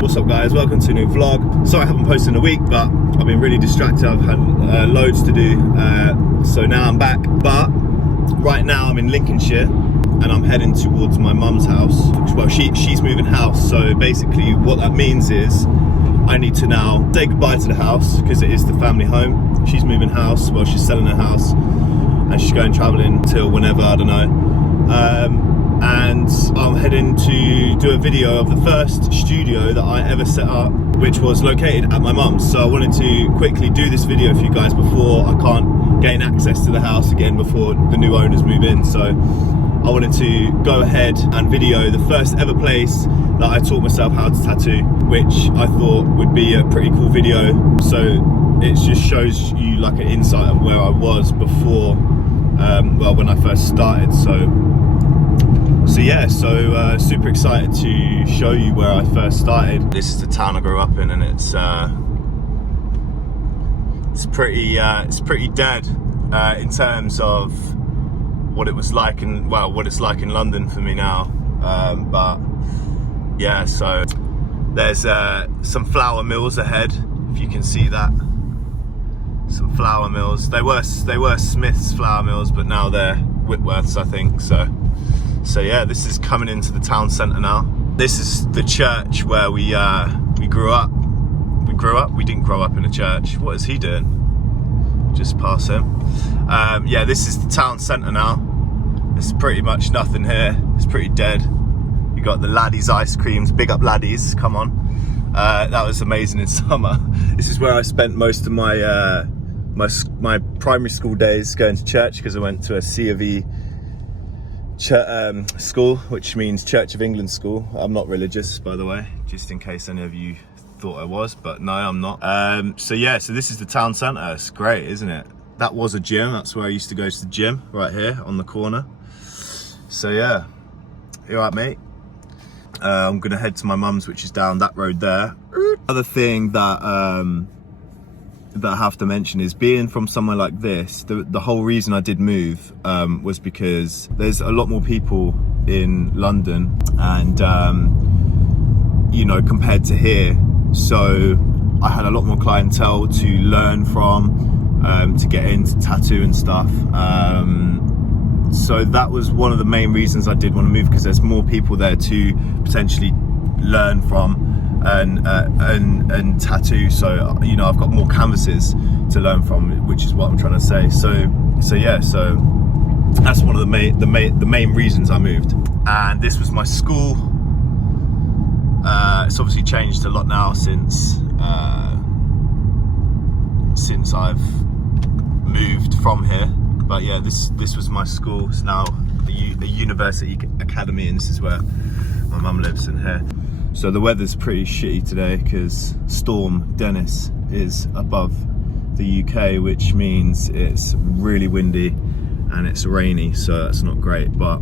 What's up guys, welcome to a new vlog. Sorry I haven't posted in a week, but I've been really distracted. I've had loads to do, so now I'm back. But right now I'm in Lincolnshire and I'm heading towards my mum's house. Well, she's moving house, so basically what that means is I need to now say goodbye to the house because it is the family home. She's moving house, well she's selling her house and she's going travelling till whenever, I don't know. And I'm heading to do a video of the first studio that I ever set up, which was located at my mum's. So I wanted to quickly do this video for you guys before I can't gain access to the house again, before the new owners move in. So I wanted to go ahead and video the first ever place that I taught myself how to tattoo, which I thought would be a pretty cool video. So it just shows you like an insight of where I was before, well, when I first started. So yeah, super excited to show you where I first started. This is the town I grew up in, and it's pretty dead in terms of what it was like in, well, what it's like in London for me now. But yeah, so there's some flour mills ahead, if you can see that. Some flour mills. They were Smith's flour mills, but now they're Whitworth's, I think. So yeah, this is coming into the town centre now. This is the church where we grew up. We didn't grow up in a church. What is he doing? Just pass him. Yeah, this is the town centre now. There's pretty much nothing here. It's pretty dead. You got the Laddies ice creams. Big up Laddies, come on. That was amazing in summer. This is where I spent most of my my primary school days, going to church, because I went to a C of E school, which means Church of England school. I'm not religious, by the way, just in case any of you thought I was, but no, I'm not. So yeah, so this is the town centre. It's great, isn't it? That was a gym. That's where I used to go to the gym, right here on the corner. So yeah, you all right, mate? I'm gonna head to my mum's, which is down that road there. Other thing that that I have to mention is, being from somewhere like this, the whole reason I did move was because there's a lot more people in London, and you know, compared to here. So I had a lot more clientele to learn from, to get into tattoo and stuff. So that was one of the main reasons I did want to move, because there's more people there to potentially learn from and tattoo. So you know, I've got more canvases to learn from, which is what I'm trying to say. So yeah, so that's one of the main reasons I moved. And this was my school. It's obviously changed a lot now since I've moved from here. But yeah, this was my school. It's now a university academy, and this is where my mum lives, in here. So the weather's pretty shitty today because Storm Dennis is above the UK, which means it's really windy and it's rainy, so that's not great, but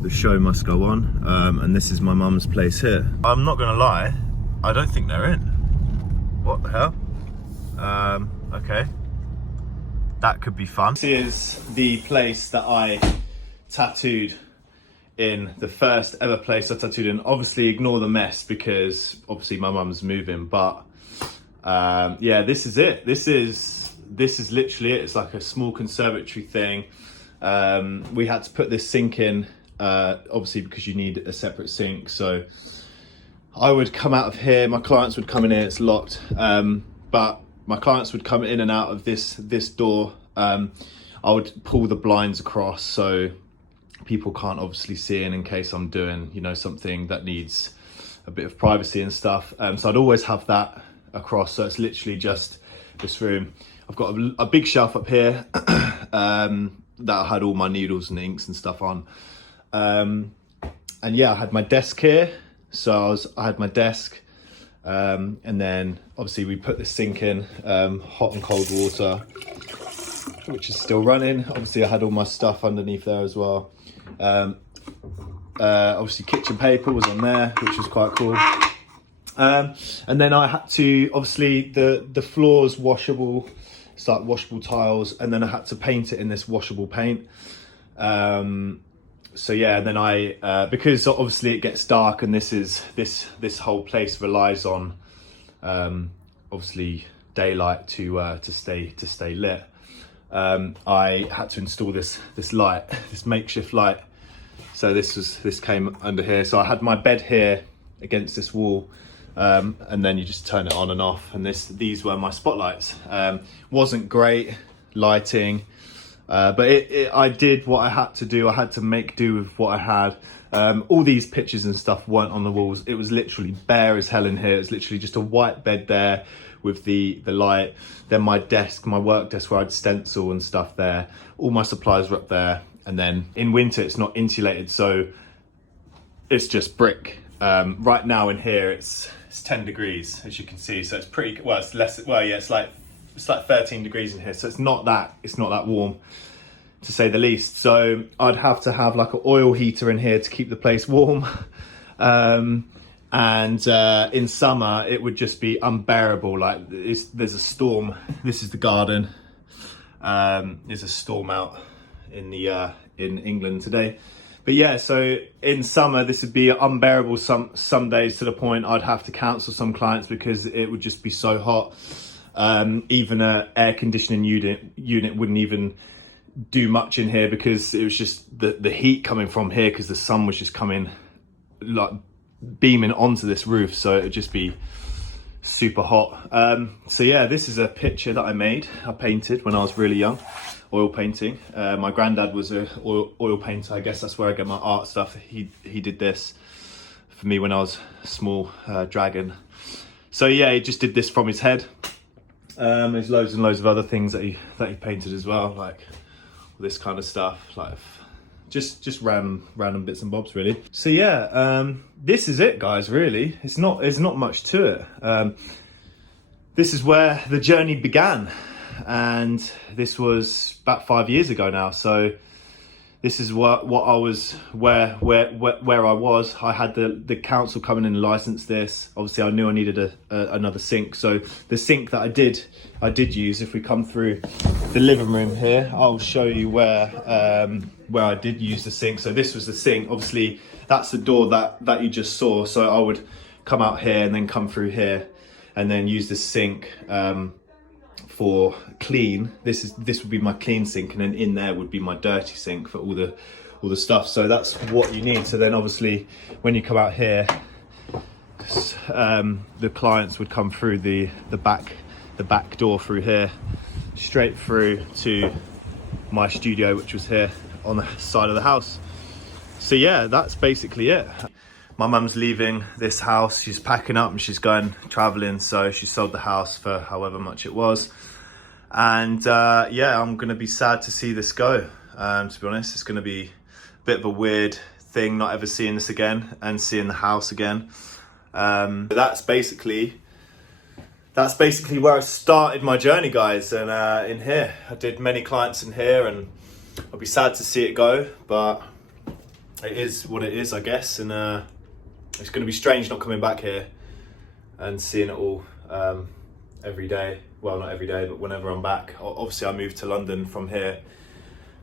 the show must go on. And this is my mum's place here. I'm not gonna lie, I don't think they're in. What the hell? Okay, that could be fun. This is the place that I tattooed in, the first ever place I tattooed in. Obviously ignore the mess because obviously my mum's moving, but yeah, this is it. This is literally it. It's like a small conservatory thing. We had to put this sink in, obviously because you need a separate sink. So I would come out of here, my clients would come in here, it's locked, but my clients would come in and out of this door. I would pull the blinds across so people can't obviously see in case I'm doing, you know, something that needs a bit of privacy and stuff. So I'd always have that across. So it's literally just this room. I've got a big shelf up here that I had all my needles and inks and stuff on. And yeah, I had my desk here. So I had my desk, and then obviously we put the sink in, hot and cold water, which is still running. Obviously I had all my stuff underneath there as well. Obviously kitchen paper was on there, which was quite cool. And then I had to, obviously the floor's washable, it's like washable tiles, and then I had to paint it in this washable paint. So yeah, and then I because obviously it gets dark, and this whole place relies on obviously daylight to stay lit. I had to install this light, this makeshift light. So this came under here. So I had my bed here against this wall, and then you just turn it on and off. And these were my spotlights. Wasn't great lighting, but I did what I had to do. I had to make do with what I had. All these pictures and stuff weren't on the walls. It was literally bare as hell in here. It was literally just a white bed there with the light. Then my desk, my work desk where I'd stencil and stuff there. All my supplies were up there. And then in winter, it's not insulated, so it's just brick. Right now in here, it's 10 degrees, as you can see. So it's pretty, well, it's less, well, yeah, it's like 13 degrees in here. So it's not that warm, to say the least. So I'd have to have like an oil heater in here to keep the place warm. And in summer, it would just be unbearable. Like there's a storm. This is the garden. There's a storm out in England today. But yeah, so in summer this would be unbearable some days, to the point I'd have to cancel some clients because it would just be so hot. Even an air conditioning unit wouldn't even do much in here because it was just the heat coming from here, because the sun was just coming like beaming onto this roof, so it would just be super hot. So yeah, this is a picture that I painted when I was really young. Oil painting. My granddad was a oil painter. I guess that's where I get my art stuff. He did this for me when I was a small dragon. So yeah, he just did this from his head. There's loads and loads of other things that he painted as well, like this kind of stuff, like just random bits and bobs really. So yeah, this is it, guys. Really, there's not much to it. This is where the journey began. And this was about 5 years ago now. So this is what I was, where I was. I had the council come in and license this. Obviously I knew I needed another sink. So the sink that I did use, if we come through the living room here, I'll show you where I did use the sink. So this was the sink. Obviously that's the door that you just saw. So I would come out here and then come through here and then use the sink for clean. This would be my clean sink, and then in there would be my dirty sink for all the stuff. So that's what you need. So then obviously when you come out here, the clients would come through the back door through here, straight through to my studio, which was here on the side of the house. So yeah, that's basically it. My mum's leaving this house. She's packing up and she's going traveling. So she sold the house for however much it was. And yeah, I'm gonna be sad to see this go. To be honest, it's gonna be a bit of a weird thing not ever seeing this again and seeing the house again. That's basically where I started my journey, guys. And in here, I did many clients in here, and I'll be sad to see it go, but it is what it is, I guess. And it's going to be strange not coming back here and seeing it all every day. Well, not every day, but whenever I'm back. Obviously I moved to London from here,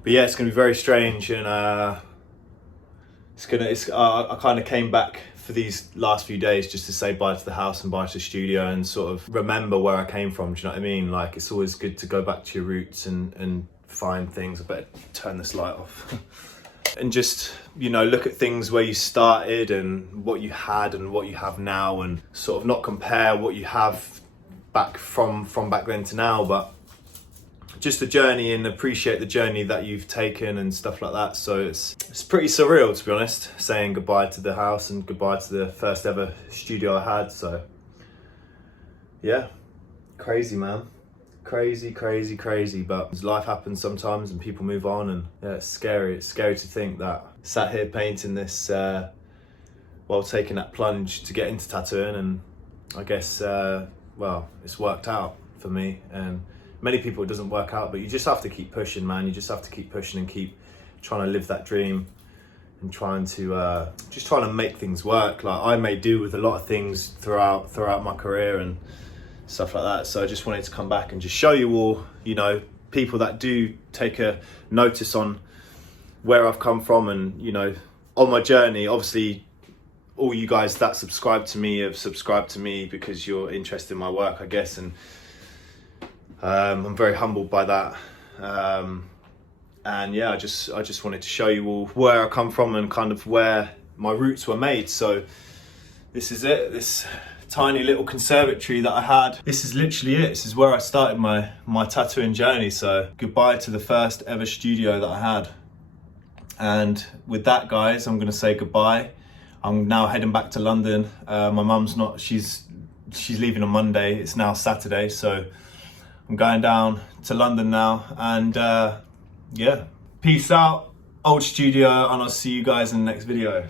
but yeah, it's going to be very strange. And I kind of came back for these last few days just to say bye to the house and bye to the studio and sort of remember where I came from. Do you know what I mean? Like, it's always good to go back to your roots and find things. I better turn this light off. And just, you know, look at things where you started and what you had and what you have now, and sort of not compare what you have back from back then to now, but just the journey, and appreciate the journey that you've taken and stuff like that. So it's pretty surreal, to be honest, saying goodbye to the house and goodbye to the first ever studio I had. So yeah, crazy, man. Crazy, but life happens sometimes and people move on, and yeah, it's scary to think that sat here painting this while taking that plunge to get into tattooing. And I guess well, it's worked out for me, and many people it doesn't work out, but you just have to keep pushing, man. You just have to keep pushing and keep trying to live that dream and trying to make things work. Like, I made do with a lot of things throughout my career and stuff like that. So I just wanted to come back and just show you all, you know, people that do take a notice on where I've come from, and you know, on my journey. Obviously, all you guys that subscribe to me have subscribed to me because you're interested in my work, I guess, and I'm very humbled by that. And yeah, I just wanted to show you all where I come from and kind of where my roots were made. So this is it, this tiny little conservatory that I had. This is literally it. This is where I started my tattooing journey. So goodbye to the first ever studio that I had. And with that, guys, I'm gonna say goodbye. I'm now heading back to London. My mum's not, she's leaving on Monday. It's now Saturday, so I'm going down to London now. And yeah, peace out, old studio, and I'll see you guys in the next video.